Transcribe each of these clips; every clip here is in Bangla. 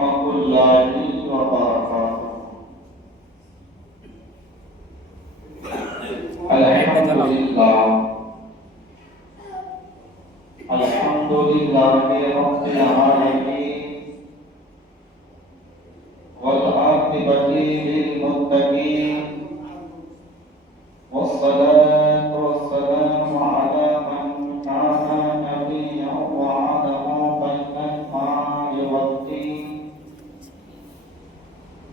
warahmatullahi wabarakatuh. Alhamdulillah. Alhamdulillahi rabbil alamin. Wal aqibati lil muttaqin. Wassalatu wassalamu ala man kana nabiyyan wa adamu bainal ma'i wad-din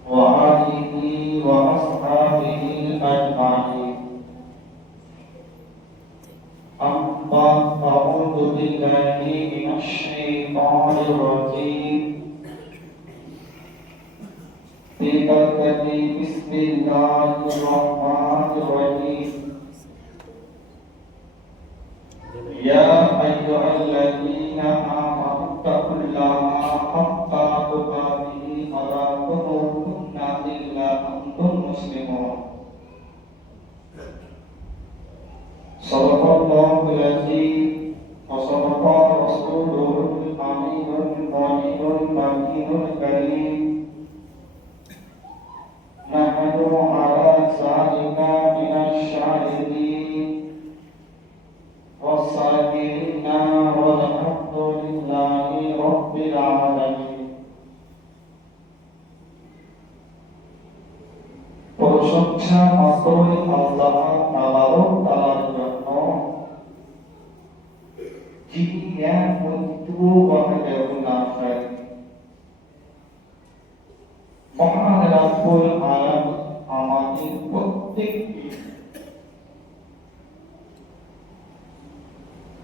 wa alihi wa ashabihi ajma'in. Amma a'udzu billahi minasy syaithanir rajim. Bismillahirrahmanirrahim. Ya ayyuhalladzina amanu taqullaha haqqa tuqatih wa la tamutunna illa antum muslimun. Sadaqallahul azim wa sadaqa rasuluhul aminul mu'minul makinul karim. Nahnu ala zalika minasyahidin wassabirina walhamdulillahi rabbil alamin. প্রশংসা মাত্রই আল্লাহ তাআলার জন্য, যিনি এক মৃত্যু ওয়াহদাহু লা শারীকা মহান রব্বুল আলামিন আমাদের প্রত্যেককে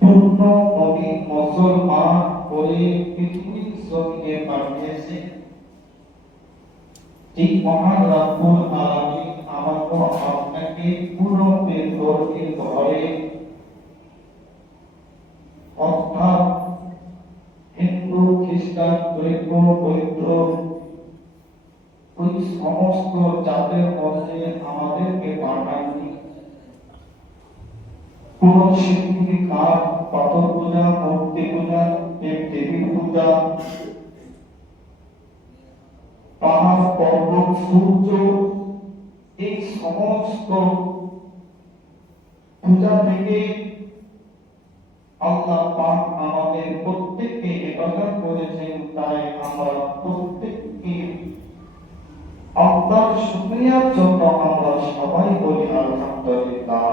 পূর্ণ মুমিন মুসলমান করে পৃথিবীর জমিনে পাঠিয়েছে। ঠিক মহান রব্বুল আলামিন আমাকে আপনাকে পুরো বেদরকে ধরে অর্থাৎ হিন্দু খ্রিস্টান জৈন বৌদ্ধ ওই সমস্ত জাতের মধ্যে আমাদেরকে পাঠাননি। কোন শিল্পী কাঠ পাথর পূজা মূর্তি পূজা দেবী পূজা পাহাড় পর্বত সূর্য এই সমস্ত পূজা থেকে আল্লাহ পাক আমাদের প্রত্যেককে হেফাজত করেছেন। তাই আমরা প্রত্যেককে আল্লাহর শুকরিয়ার জন্য আমরা সবাই বলি আলহামদুলিল্লাহ।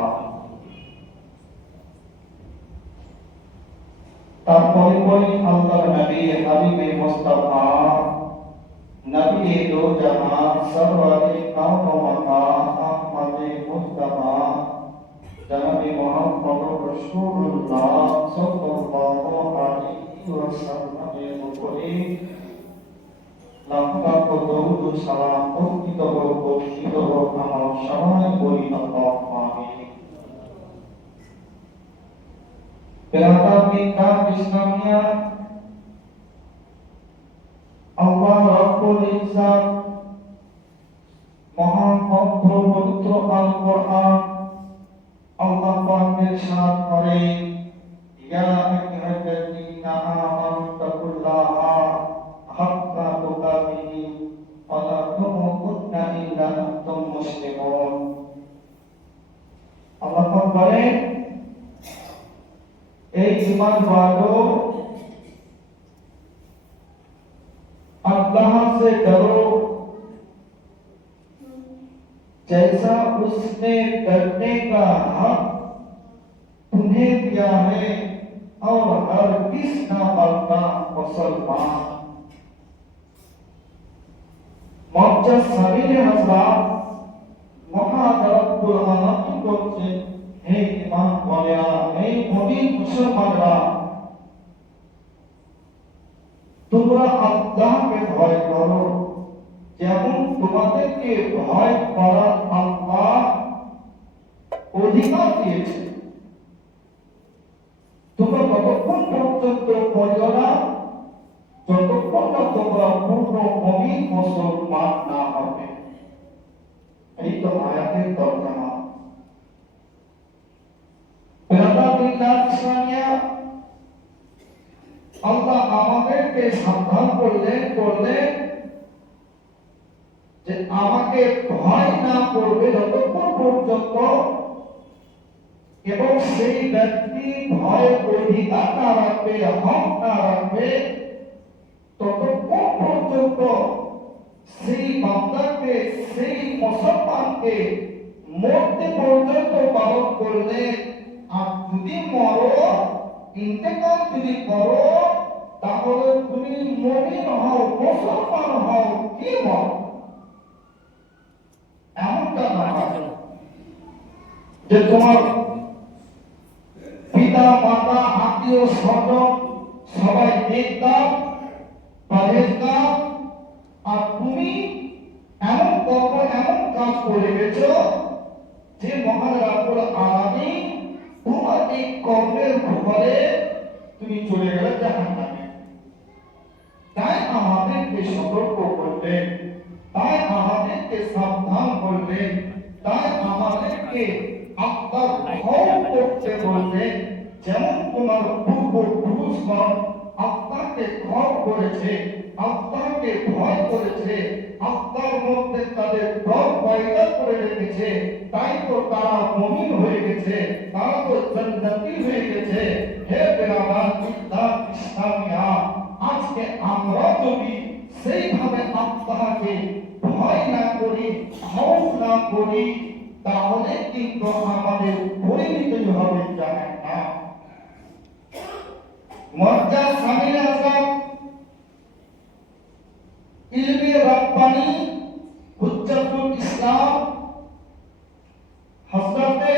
তারপরে বলি আল্লাহর নবী হাবিবে মুস্তাফা নবী দো জাহান সরওয়ারে কাওন ও মাকান আহমদে মুস্তাফা জনাবে মুহাম্মদ রাসূলুল্লাহ সাল্লাল্লাহু আলাইহি ওয়াসাল্লামের উপরে লাখ দরুদ সালাম বর্ষিত হোক আমরা সবাই বলি আল্লাহুম্মা আমিন। Perakat Islamiyah Allah Rabbul Izzat Maha Pavitra Al-Quran Allah Paker Syad Kare Ya ayyuhalladzina amanu taqullaha haqqa tuqatih wa la tamutunna illa antum muslimun. Allah beren एक ईमान वालों अल्लाह से डरो जैसा उसने डरने का हक तुम्हें दिया है और हर किस न मरता मुसलमान। मौजा साबिर हज़रात महान रब्बुल आलमीन বলছে হে ঈমান ওয়ালারা হে মুমিন মুসলমানরা তোমরা আল্লাহকে ভয় করো যেমন তোমাদেরকে ভয় করার আল্লাহ অধিকার দিয়েছে। তোমরা ততক্ষণ পর্যন্ত করিও না যতক্ষণ না তোমরা পূর্ণ মুমিন মুসলমান না হবে। এই তো আয়াতের তর্জমা। Perakat Islamiyah আল্লাহ আমাদেরকে সাবধান করলেন যে আমাকে ভয় না করবে যতক্ষণ পর্যন্ত, এবং সেই ব্যক্তি ভয়ের অধিকার না রাখবে, হক না রাখবে, ততক্ষণ পর্যন্ত সেই বান্দাকে, সেই মুসলমানকে মরতে পর্যন্ত পালন করলে, আর যদি মরো, ইন্তেকাল যদি করো, তাহলে তুমি মুমিন হও, মুসলমান হও, কি হও, এমনটা না যে তোমার পিতা মাতা আত্মীয় স্বজন সবাই নেককার পরহেজগার, আর তুমি এমন কাজ করে গেছো যে মহান রব্বুল আলামিন তোমার এই কর্মের ফলে তুমি চলে গেলে জাহান্নামে। তাই আমাদেরকে সতর্ক করলেন, তাই আমাদেরকে সাবধান করলেন, তাই আমাদেরকে আল্লাহর ভয় করতে বললেন। যেমন তোমার পূর্বপুরুষগণ আল্লাহকে ভয় করেছে, আল্লাহকে ভয় করেছে, আল্লাহর মধ্যে তাদের ডর পয়দা করে রেখেছে, তাই তো তারা মুমিন হয়ে গেছে, তারা তো জান্নাতি হয়ে গেছে। হে বেরাদার ইসলাম ইসলামিয়া, আজকে আমরা যদি সেইভাবে আল্লাহকে ভয় না করি, খৌফ না করি, তাহলে কিন্তু আমাদের পরিণতি হবে জাহান্নাম। মর্যাদা সামিল আজম ইলমে রব্বানি হুজ্জাতুল ইসলাম হযরতে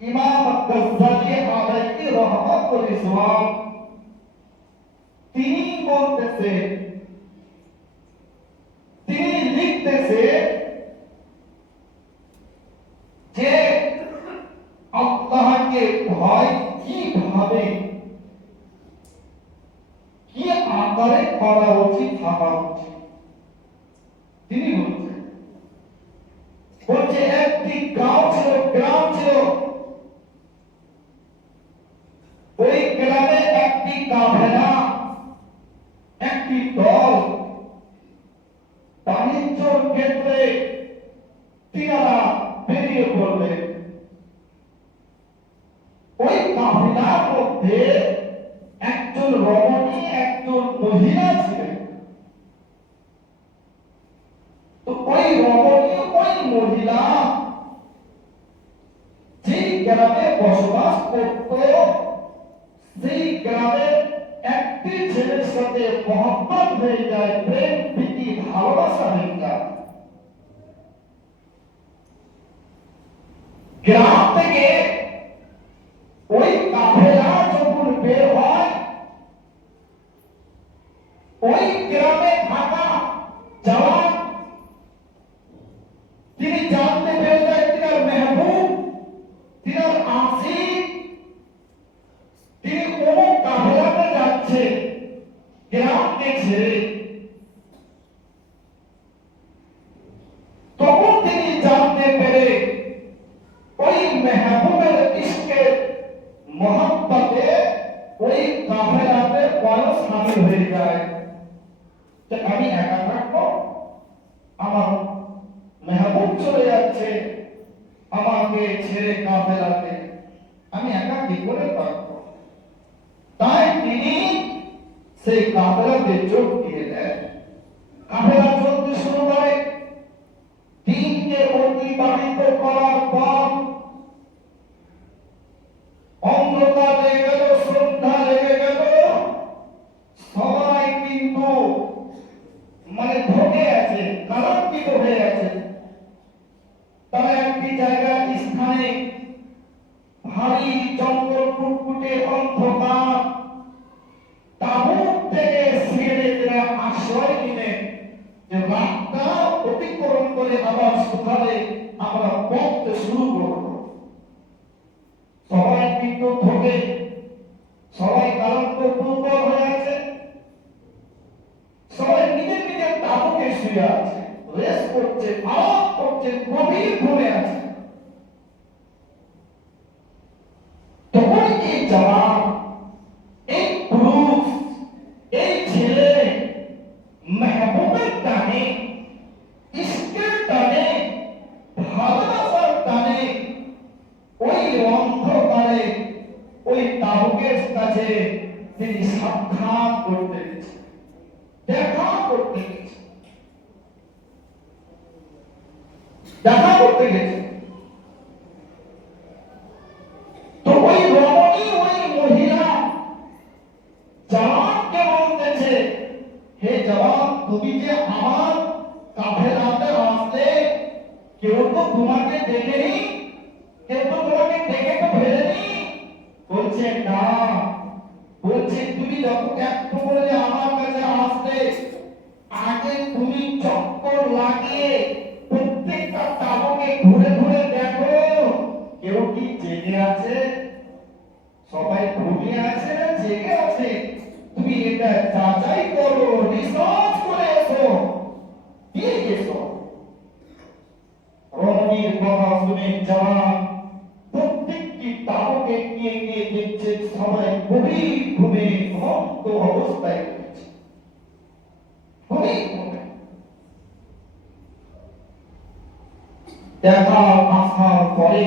ইমাম গজ্জালি আলাইহি রাহমাতুল ইসলাম তিনি বলতেছে, তিনি লিখতেছে যে আল্লাহকে ভয় কিভাবে, কি আকারে করা উচিত, থাকা উচিত। তিনি বলছে একটি গ্রাম ছিল, ওই গ্রামে একটি কাফেলা, একটি দল বাণিজ্যর ক্ষেত্রে তিনারা বেরিয়ে পড়লেন। ওই কাফেলার মধ্যে একজন রমণী, একজন মহিলা ছিলেন। তো ওই রমণী, ওই মহিলা যে গ্রামে বসবাস করত, সেই গ্রামের একটি ছেলের সাথে মহব্বত হয়ে যায়, প্রেম প্রীতি ভালোবাসা হয়ে যায়। গ্রাম থেকে ওই কাফেলা যখন বের হয়, ওই গ্রামে থাকা জওয়ান তিনি জানতে পেরে যায় তিনার মেহবুব, তিনার আশিক, তিনি কোন কাফেলাতে যাচ্ছে গ্রামকে ছেড়ে। তখন তিনি জানতে পেরে ওই মেহবুবের ইশকের মহব্বতে ওই কাফেলাতে বড় শামিল হয়ে যায়। যে আমি একা থাকবো, আমার মেহবুব চলে যাচ্ছে আমাকে ছেড়ে কাফেলাতে, আমি একা কি করে থাকবো? তাই তিনি সেই কাফেলাতে যোগ দিয়ে দেন। কাফেলা চলতে শুরু করে। দিনকে অতিবাহিত করার পর অন্ধকার লেগে গেল, সন্ধ্যা লেগে গেল, সবাই কিন্তু ঢোকে আছে, কারান্বিত হয়ে আছে। তারা একটি জায়গায় স্থানে ভারী জঙ্গল, ফুটফুটে অন্ধকার, তাবুক থেকে ছেড়ে তারা আশ্রয় নিলেন যে রাতটা অতিক্রম করে আবার সকালে আমরা পথ শুরু করব। সবাই কিন্তু ঢোকে, সবাই কারান্ত দুর্বল হয়ে আছে, সবাই নিজের নিজের তাবুকে শুয়ে আছে, রেস্ট করছে, আরাম করছে, গভীর ঘুমে আছে। তখন এই জওয়ান, এই পুরুষ তিনি সাক্ষাৎ করতে গেছেন, দেখা করতে গেছেন, দেখা করতে গেছেন। তো ওই রমণী, ওই মহিলা জওয়ানকে বলতেছে, হে জওয়ান, তুমি যে আমার কাফেলাতে আসলে, কেউ তো তোমাকে দেখেনি, কেউ তো তোমাকে দেখে তো ফেলেনি। বলছে না, বলছে তুমি যত একটু করে আমার কাছে আসলে, আগে তুমি চক্কর লাগিয়ে প্রত্যেকটা তাবুকে ঘুরে ঘুরে দেখো কেউ কি জেগে আছে, সবাই ঘুমিয়ে আছে না জেগে আছে, তুমি এটা যাচাই করো, রিসার্চ করে এসো, দিয়ে এসো। রমণীর কথা শুনে জওয়ান প্রত্যেকটি তাবুকে গিয়ে গিয়ে দেখছে সবাই গভীর ঘুমে ঘুমন্ত অবস্থায় রয়েছে, গভীর ঘুমে। দেখা আসার পরে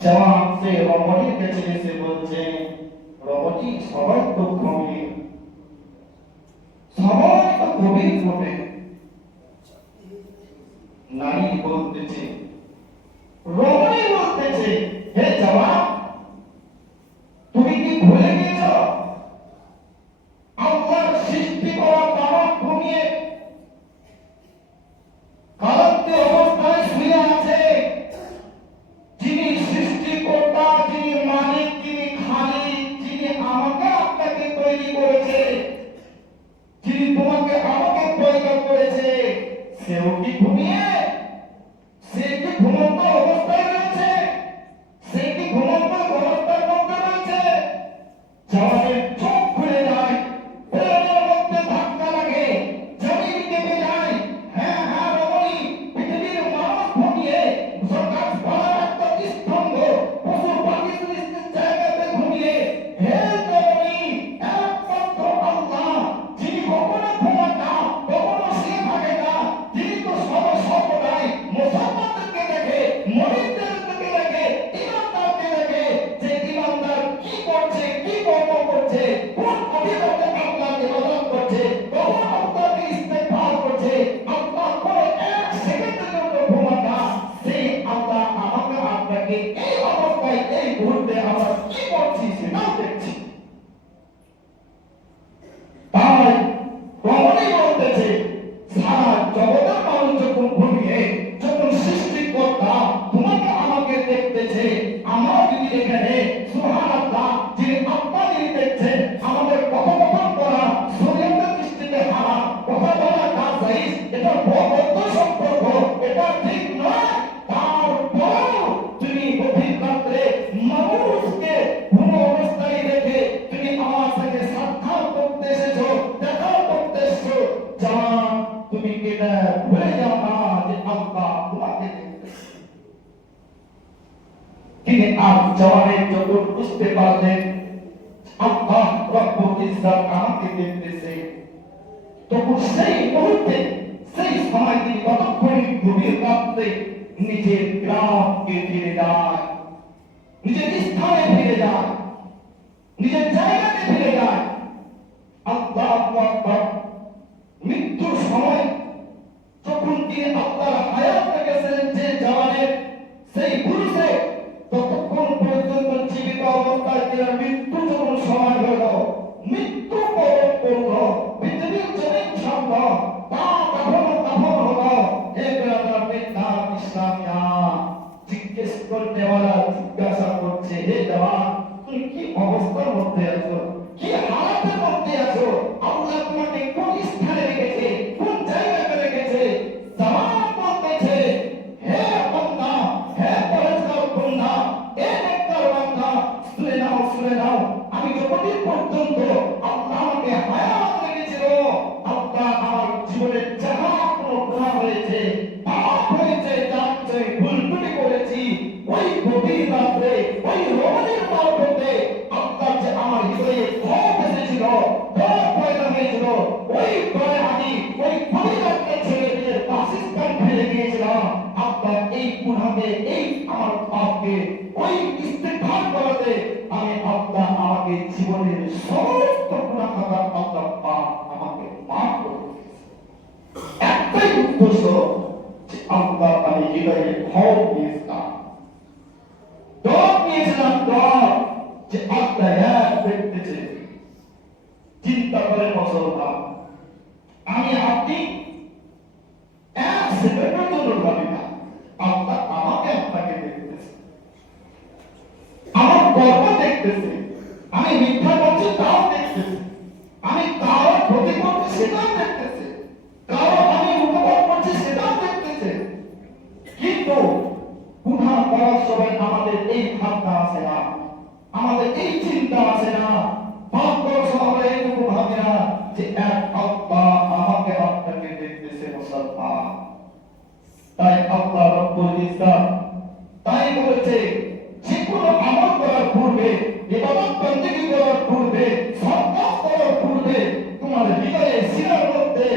জওয়ান সে রমণীর কাছে এসে বলছে, রমণী সবাই তো ঘুমিয়ে, সবাই তো গভীর ঘুমে। নারী বলতেছে, রমণী বলতেছে, হে জওয়ান, তুমি কি ভুলে গেছ আল্লাহর সৃষ্টি করা মানব ঘুমিয়ে কালকে অবস্থায় শুয়ে আছে, যিনি সৃষ্টিকর্তা, যিনি মালিক, যিনি খালিক, যিনি আমাকে আপনাকে তৈরি করেছে, যিনি তোমাকে আমাকে পয়দা করেছে, সেও কি ঘুমিয়ে? সে কি ঘুমন্ত অবস্থায় রয়েছে? সে কি ঘুমন্ত অবস্থার মধ্যে রয়েছে? জওয়ানের চোখ খুলে যায়, প্রাণের মধ্যে ধাক্কা লাগে, জমিন কেঁপে যায়। হ্যাঁ হ্যাঁ রমণী, পৃথিবীর মানুষ ঘুমিয়ে, গাছপালার একটা স্তম্ভ, পশু পাখি জায়গাতে ঘুমিয়ে, হে রমণী, একমাত্র আল্লাহ, যিনি কখনো ঘুমান না, কখনো শুয়ে থাকে না, যিনি তো সর্বদাই মুসলমানদেরকে দেখে, মুমিনদেরকে দেখে, ইমানদারকে দেখে, যে ইমানদার কি করছে, কি কর্ম করছে, কোন অভিভাবকে আল্লাহকে ইবাদত করছে, কখন আল্লাহকে ইস্তেগফার করছে, আল্লাহ কোনো এক সেকেন্ডের জন্য ঘুমান না, সেই আল্লাহ আমাকে আপনাকে এই অবস্থায়, এই মুহূর্তে আমরা কি করছি সেটাও দেখছি। তাই রমণী বলতেছে, সারা জগতের মানুষ যখন ঘুমিয়ে, যখন সৃষ্টিকর্তা তোমাকে আমাকে দেখতেছে, আমরাও যদি এখানে সুবহানাল্লাহ, যিনি আত্মা যিনি দেখছেন, আমাদের কথোপকথন করা শরীয়তের দৃষ্টিতে হারাম, কথা বলা নাজায়েজ, এটা বদ্ধ সম্পর্ক, এটা ঠিক নয়। তারপরেও তুমি গভীর রাত্রে মানুষকে ঘুম অবস্থায় রেখে তুমি আমার সাথে সাক্ষাৎ করতে এসেছো, দেখা করতে এসেছো, জান তুমি এটা ভুলে যাও না যে আল্লাহ তোমাকে দেখতেছে। তিনি আজ জওয়ানের যখন বুঝতে পারলেন আল্লাহ রব্বুল ইজ্জত আমাকে দেখতেছে, তখন সেই মুহূর্তে, সেই সময় তিনি ততক্ষণে গভীর রাত্রে নিজের গ্রামকে ফিরে যায়, নিজের স্থানে ফিরে যায়, নিজের জায়গাতে ফিরে যায়। আল্লাহু আকবার। মৃত্যুর সময় যখন তিনি আল্লাহর হায়াত রেখেছিলেন যে জওয়ানের, সেই পুরুষে ততক্ষণ পর্যন্ত জীবিত অবস্থায় তিনি মৃত্যু যখন সময় হল, মৃত্যু বরণ করল, পৃথিবীর জমিন ছাড়ল, তা কাফন হল। ইসলামিয়া জিজ্ঞেস করতেওয়ালা জিজ্ঞাসা করছে, হে জওয়ান, তুমি কি অবস্থার মধ্যে আছো, কি হালাতের মধ্যে আছো, আল্লাহ তোমাকে কোন স্থানে রেখেছে, কোন জায়গাতে রেখেছে? জওয়ান বলতেছে, হে বান্দা, হে পরহেজগার বান্দা, হে নেককার বান্দা, শুনে নাও, শুনে নাও, আমি যতদিন পর্যন্ত আল্লাহ আমাকে হায়াত রেখেছিল, আল্লাহ আমার জীবনে যাহা কোনো গুনাহ হয়েছে, পাপ হয়েছে, যা কিছু ভুলটুটি করেছি, ওই গভীর রাত্রে, ওই রমণীর মারফতে আল্লাহ যে আমার হৃদয়ে ক্ষোভ এসেছিল, ক্ষোভ পয়দা হয়েছিল, ওই ভয়ে আমি ওই গভীর রাত্রে ছেড়ে নিজের বাসস্থান ফেলে গিয়েছিলাম। আল্লাহ এই গুনাহকে, এই আমার পাপকে, ওই ইস্তেগফার করাতে আমি আল্লাহ আমাকে জীবনের সমস্ত গুনাহ খাতা আল্লাহ পাক আমাকে মাফ করে দিয়েছে। একটাই উদ্দেশ্য যে আল্লাহ তার হৃদয়ে ভয় দিয়েছিলাম, ডর নিয়েছিলাম, ডর যে আল্লাহ এক দেখতেছে। চিন্তা করে মুসলমান, আমি আপনি এক সেকেন্ডের জন্য ভাবি না আল্লাহ আমাকে আপনাকে দেখতেছে, আমার কর্ম দেখতেছে, আমি মিথ্যা বলছি তাও দেখতেছে, আমি কারো ক্ষতি করছি সেটাও দেখতেছে, কারো আমি উপভোগ করছি সেটাও দেখতেছে। কিন্তু গুনাহ করার সময় আমাদের এই ভাবনা আসে না, আমাদের এই চিন্তা আসে না, পাপ করার সময় এইটুকু ভাবি না যে এক আল্লাহ আমাকে আপনাকে দেখতেছে। মুসলমান, তাই আল্লাহ রব্বুল ইজ্জত তাই বলেছে যে কোনো আমল করার পূর্বে, ইবাদত বন্দেগী করার পূর্বে, সাদকাত করার পূর্বে তোমার হৃদয়ে সিনার মধ্যে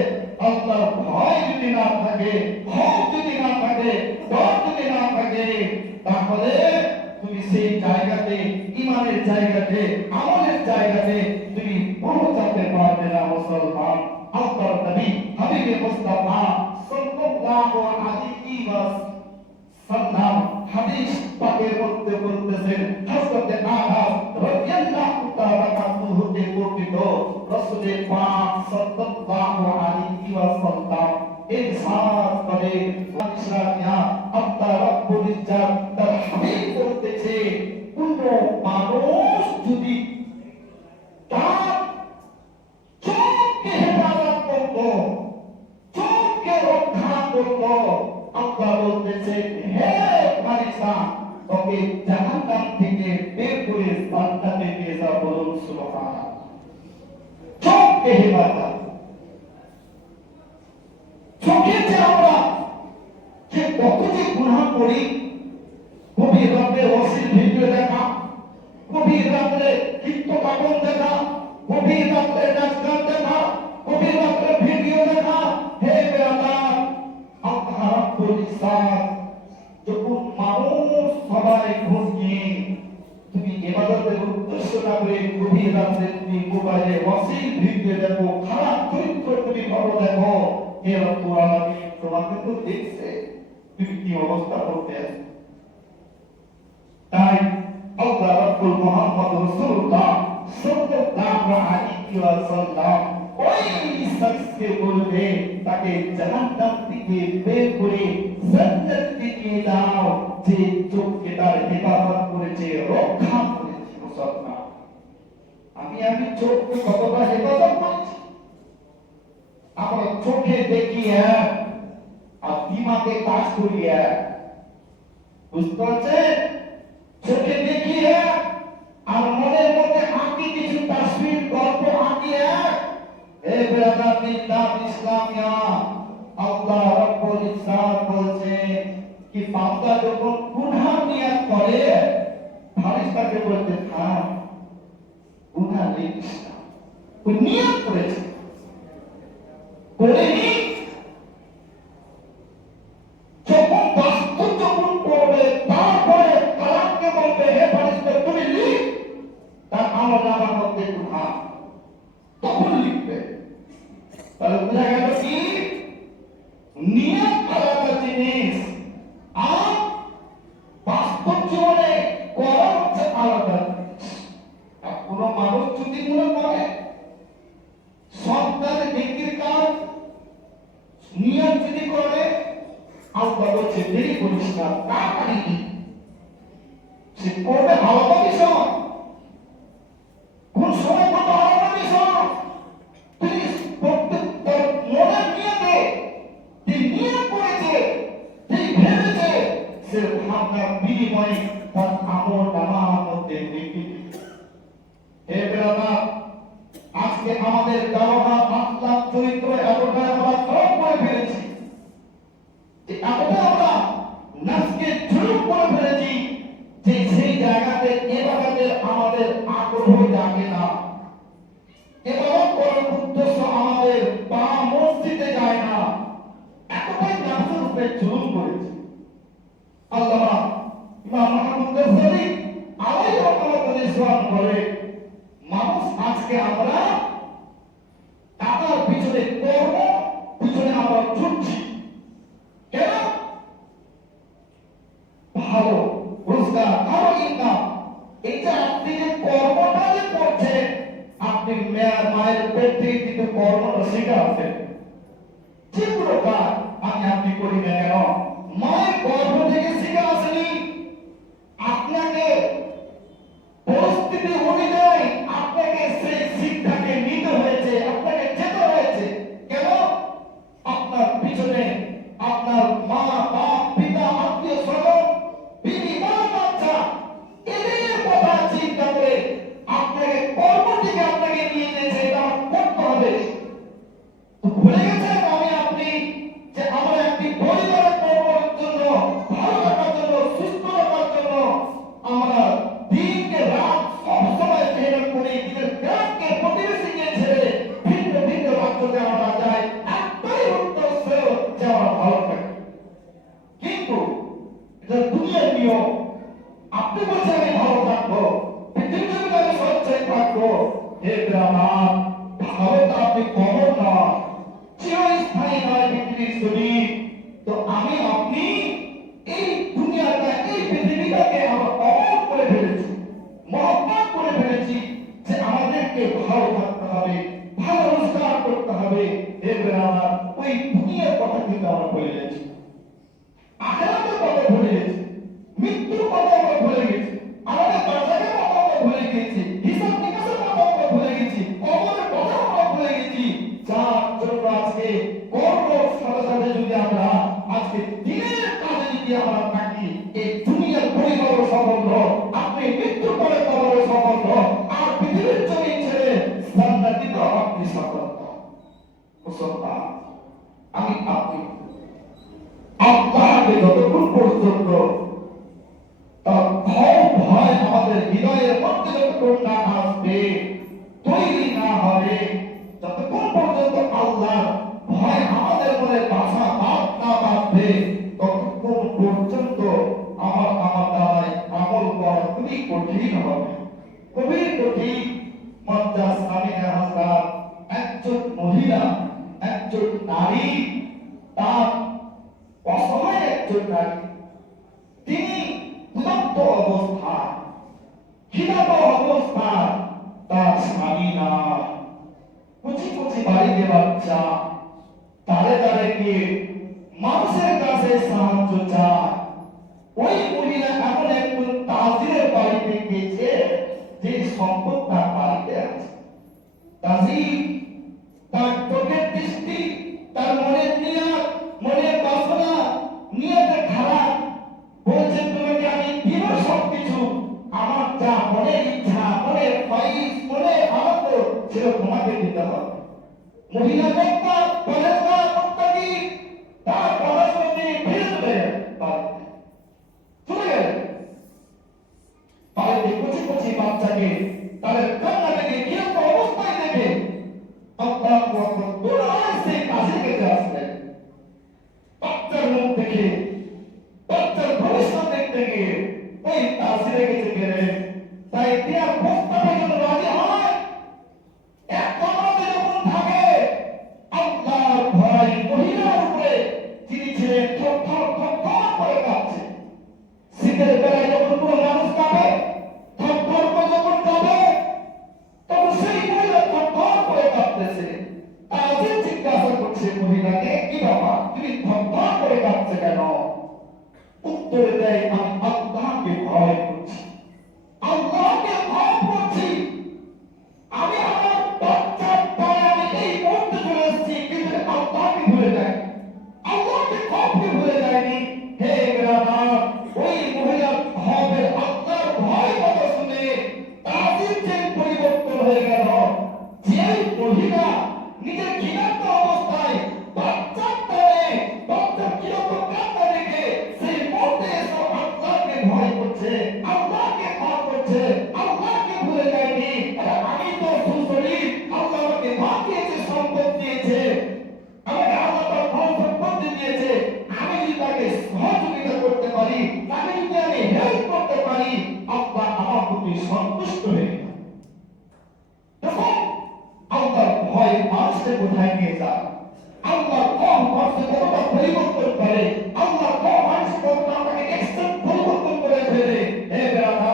আল্লাহর ভয় যদি না থাকে, ভয় যদি না থাকে, ডর যদি না থাকে, তাহলে তুমি সেই জায়গাতে, ইমানের জায়গাতে, আমলের জায়গাতে তুমি পৌঁছাতে পারবে না। মুসলমান, আল্লাহর নবী হাবিবে মুস্তাফা সাল্লাল্লাহু আলাইহি ওয়াসাল্লাম হাদিস পাকের মধ্যে বলতেছেন, হযরত আনাস রাদিয়াল্লাহু তাআলা আনহু হতে বর্ণিত, রাসূল পাক সাল্লাল্লাহু আলাইহি ওয়াসাল্লাম ইরশাদ করেন, ইসলামিয়া আল্লাহ রাব্বুল ইজ্জত তার হাবিব বলতেছে, কোন মানুষ যদি তার চোখকে হেফাজত করত, চোখকে রক্ষা করত, আল্লাহ বলতেছেন, হে ফারিসা, তোকে জাহান্নাম থেকে বের করে জান্নাতে নিয়ে যা। বলুন সুবহানাল্লাহ। চোখকে হেফাজত, চোখে যে আমরা যে কত যে গুনাহ করি, গভীর রাতে অশ্লীল ভিডিও দেখা, গভীর রাতে চিত্তকাপন দেখা, গভীর রাতে নাচ গান দেখা, গভীর রাতে ভিডিও দেখা। হে বেয়াদব, আল্লাহ রাব্বুল ইজ্জত যখন মানুষ সবাই খোঁজ নিয়ে তুমি ইবাদতের উদ্দেশ্য না করে গভীর রাতে তুমি মোবাইলে অশ্লীল ভিডিও দেখো, খারাপ চরিত্র তুমি ফটো দেখো, হে রব্বুল আলামিন তোমাকে তো দেখছে, তুমি কি অবস্থা করতে আছো। তাই আল্লাহ রাব্বুল মুহাম্মদ রাসূলুল্লাহ সাল্লাল্লাহু আলাইহি ওয়াসাল্লাম ওই শখসকে বলবে, তাকে জাহান্নাম থেকে বের করে জান্নাতে নিয়ে যাও, যে চোখকে তার হেফাজত করেছে, রক্ষা করেছে। মুসলমান, আমি চোখকে কতটা হেফাজত করেছি। আমরা চোখে দেখি আর দিমাগে কাজ করি, বুঝতে পারছেন? চোখে দেখি আর মনের মধ্যে আঁকি কিছু তাসবির গল্প আঁকি। হে ব্রাদার ইসলাম ইসলামিয়া, আল্লাহ রাব্বুল ইজ্জত বলছেন কি বান্দা যখন গুনাহ নিয়ত করে, ফারিস্তাকে বলতে থাম, গুনাহ লিখিস না। ওই নিয়ত করেছে, করেনি, যখন বাস্তব যখন করবে, তারপরে কালামকে বলবে, হে ফারিস্তা তুমি লিখ, তার আমলনামার মধ্যে গুনাহ, তখন লিখবে। তাহলে বোঝা গেল কি নিয়ত আলাদা জিনিস আর বাস্তব জীবনে করা হচ্ছে আলাদা জিনিস। আর কোন মানুষ যদি মনে করে সন্তানের ব্যক্তির কাজ নিয়ত যদি করে, আল্লাহ বলছে দেরি করিস না, তাড়াতাড়ি সে করবে আলাদা বিষয়, কোন সময় করবে আলাদা বিষয়। তুই প্রত্যেক মনের নিয়তে তুই নিয়ত করেছে, তুই ভেবেছে, সে ভাবনার বিনিময়ে তার আমল নামার মধ্যে লিখে দিবে। হে বেরাদর, আজকে আমাদের ব্যবহার, আখলাক, চরিত্র এতটা আমরা খারাপ করে ফেলেছি, এতটা আমরা নাচকে জুলুম করে ফেলেছি যে সেই জায়গাতে ইবাদতের আমাদের আগ্রহ জাগে না, ইবাদত করার উদ্দেশ্য আমাদের পা মসজিদে যায় না, এতটাই নাচের উপরে জুলুম করেছি। আল্লামা ইমাম মুহাম্মদ গাজ্জালী আলাইহি রাহমাতুল্লাহ বলে, আজকে আমরা টাকার পিছনে কর্ম পিছনে আমরা ছুটছি কেন? ভালো রোজগার, ভালো ইনকাম, এই যে আপনি যে কর্মটা যে করছেন, আপনি মায়ের পেট থেকে কিন্তু কর্মটা শিখে আছেন। যে কোনো কাজ আপনি করি না কেন, মায়ের গর্ভ থেকে শিখে আসেনি। আপনাকে পরিস্থিতি অনুযায়ী আপনাকে সেই শিক্ষাকে নিতে হয়েছে, আপনাকে যেতে হয়েছে। কেন? আপনার পিছনে আপনার মা, বাপ, পিতা, আত্মীয় স্বজন, বিবি, বাচ্চা, এদের কথা চিন্তা করে আপনাকে কর্মটিকে আপনাকে নিয়ে গেছে, এটা করতে হবে। তো ভুলে গেছেন আপনি যে আমরা একটি পরিবারের কর্মের জন্য, ভালো রাখার জন্য, সুস্থ রাখার জন্য আমরা দিনকে রাত সব সময় মেহনত করি, দিনের রাতকে প্রতিবেশীকে ছেড়ে ভিন্ন ভিন্ন রাজ্যতে আমরা যাই, একটাই উদ্দেশ্য যে আমরা ভালো থাকি। কিন্তু এটা দুনিয়ার নিয়ম। আপনি বলছেন আমি ভালো থাকবো, পৃথিবীতে আমি সচ্ছল থাকবো। হে গ্রামার, ভালোটা আপনি কমন না, চিরস্থায়ী নয়, পৃথিবীর শরীর। তো আমি আপনি এই দুনিয়াটা, এই পৃথিবীটাকে আমরা অমর করে ফেলেছি, মহব্বত করে ফেলেছি যে আমাদেরকে ভালো থাকতে হবে, ভালো রোজগার করতে হবে। এবার আমরা ওই দুনিয়ার কথা কিন্তু আমরা ভুলে গেছি, আখিরাতের কথা ভুলে গেছি, মৃত্যুর কথা আমরা ভুলে গেছি, আমাদের বাঁচাকে কথা আমরা ভুলে গেছি, হিসাব নিকাশের কথা আমরা ভুলে গেছি, কবরের কথা আমরা ভুলে গেছি। যার জন্য আজকে কর্মের সাথে সাথে যদি আমরা আজকে দিনের কাজে যদি আমরা থাকি, এই দুনিয়ার পরিবার সফল, আপনি মৃত্যুর পরে কবরে সফল, আর পৃথিবীর জমি ছেড়ে জান্নাতে তো আপনি সফল। মুসলমান আমি আপনি আল্লাহকে যতক্ষণ পর্যন্ত তার ভয় আমাদের হৃদয়ের মধ্যে যতক্ষণ না আসবে, তৈরি না হবে, যতক্ষণ পর্যন্ত আল্লাহর ভয় আমাদের মনে বাসা না বাঁধবে, ততক্ষণ পর্যন্ত আমার দ্বারাই আমল করা খুবই কঠিন হবে, খুবই কঠিন। মজ্জাজ আমিনা হাজরাত, একজন মহিলা, একজন নারী, তার অসহায় একজন নারী, তিনি উদাত্ত অবস্থায়, ক্ষীণাত অবস্থায়, তার স্বামী না, কুচি কুচি বাড়িতে বাচ্চা, তারে তারে গিয়ে মানুষের কাছে সাহায্য চায়। ওই মহিলা এমন একজন তাজিরের বাড়িতে গেছে যে সম্পদ তার বাড়িতে আছে। তাজির তার চোখের দৃষ্টি, তার মনের নিয়ত, মনের বাসনা, নিয়তে খারাপ, বলছে তোমাকে আমি দিব সবকিছু, আমার যা মনের ইচ্ছা, মনের ফাইজ, মনের আনন্দ সেটা তোমাকে দিতে হবে। মহিলা নেতা পরেশগার মুক্তি তার পরশমতি ফিরে দেবে, চলে গেল বাড়িতে কুচি কুচি বাচ্চাকে তাদের কান্না থেকে কিরকম অবস্থায় দেখে আল্লাহু আকবার দৌড়ায় সেই কাছে গেছে আসলেন। বাচ্চার মুখ দেখে, বাচ্চার ভবিষ্যৎ দেখতে গিয়ে ওই তাসিরে গেছে গেলে, তাই দেয়ার প্রস্তাবের জন্য রাজি হয়। এক কমাতে যখন থাকে আল্লাহর ভয় মহিলার উপরে, যিনি রাষ্ট্রে কোথায় নিয়ে যায়। আল্লাহ কম মানুষের কতটা পরিবর্তন করে, আল্লাহ কম মানুষের কতটা আমাকে একসাথে পরিবর্তন করে ফেলে। হে বেরাদা,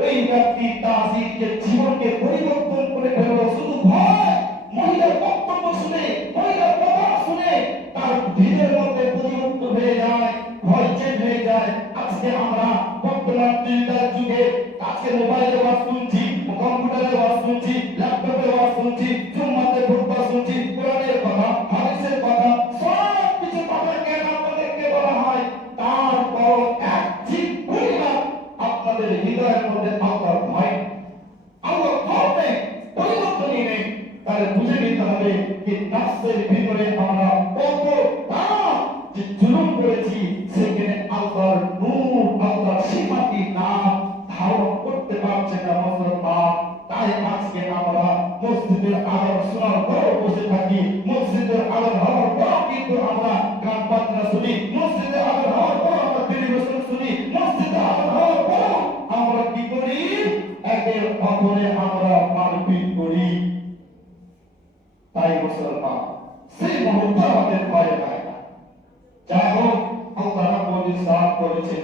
ওই ব্যক্তি তাজিরকে জীবনকে পরিবর্তন করে ফেললো শুধু ভয়, মহিলার বক্তব্য শুনে, মহিলার কথা শুনে তার ভিড়ের মধ্যে পরিবর্তন হয়ে যায়, ভয় চেঞ্জ হয়ে যায়। আজকে আমরা বর্তমান ডিজিটাল যুগে আজকে মোবাইলে ওয়াজ শুনছি, কম্পিউটারে ওয়াজ শুনছি, ল্যাপটপে ওয়াজ শুনছি, জুম্মাতে খুতবা শুনছি, কোরআনের কথা, হাদিসের কথা, সব কিছু কথা জ্ঞান আপনাদেরকে বলা হয়। তারপর একদিন পরিমাণ আপনাদের হৃদয়ের মধ্যে আল্লাহর ভয়, আল্লাহর ভয় নেই, পরিবর্তনই নেই। তাহলে বুঝে নিতে হবে যে নাফসের ভিতরে আমরা কতটা যে জুলুম করেছি, সেখানে আল্লাহর নূর, আল্লাহর সিফাতি নাম ধারণ করতে পারছে না মুসলমান। তাই আজকে আমরা মসজিদের আলোর শোনার পর বসে থাকি, মসজিদের আলোর হওয়ার পর কিন্তু আমরা গান বাজনা শুনি, মসজিদের আলোর হওয়ার পর আমরা টেলিভিশন শুনি, মসজিদের আলোর হওয়ার পর আমরা কি করি, একে অপরে আমরা মারপিট করি। তাই মুসলমান সেই মুহূর্তে আমাদের ভয় পায় না। যাই হোক, আল্লাহ রাব্বুল ইজ্জত করেছে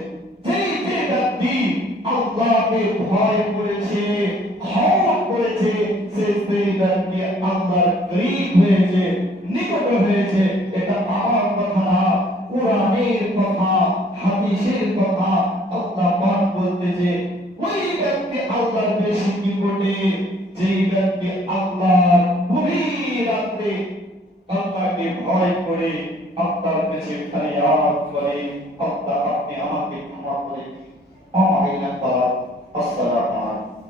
যে যে ব্যক্তি আল্লাহকে ভয় করেছে, ক্ষমা করেছে, সেই ব্যক্তি আল্লাহর করিব হয়েছে, নিকট হয়েছে। এটা আমার কথা না, কোরআনের কথা, হাদিসের কথা। আল্লাহ পাক বলতেছে ওই ব্যক্তি আল্লাহর বেশি নিকটে, যেই ব্যক্তি আল্লাহর গভীর রাতে আল্লাহকে ভয় করে আপনার কাছে ফরিয়াদ করে, আল্লাহ আপনি আমাকে ক্ষমা করে দিন।